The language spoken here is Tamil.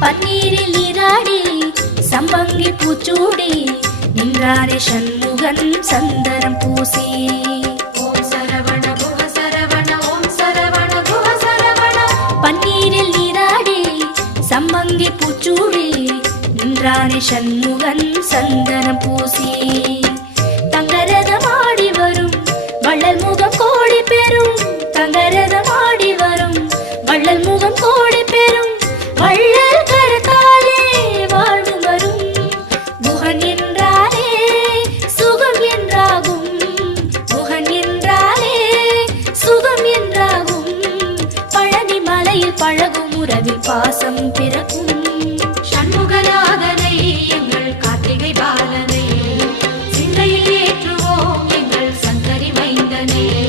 பன்னீரில் நீராடி சம்பங்கி பூச்சூடி நின்றாரே சண்முகன் சந்தரம் பூசி. பன்னீரில் நீராடி சம்பங்கி பூச்சூடி நின்றாரே சண்முகன் சந்தனம் பூசி. பழகும் உறவில் பாசம் பிறக்கும். சண்முகநாதனை எங்கள் கார்த்திகை பாலனை. சிந்தையில் ஏற்றுவோம் எங்கள் சங்கரி மைந்தனே.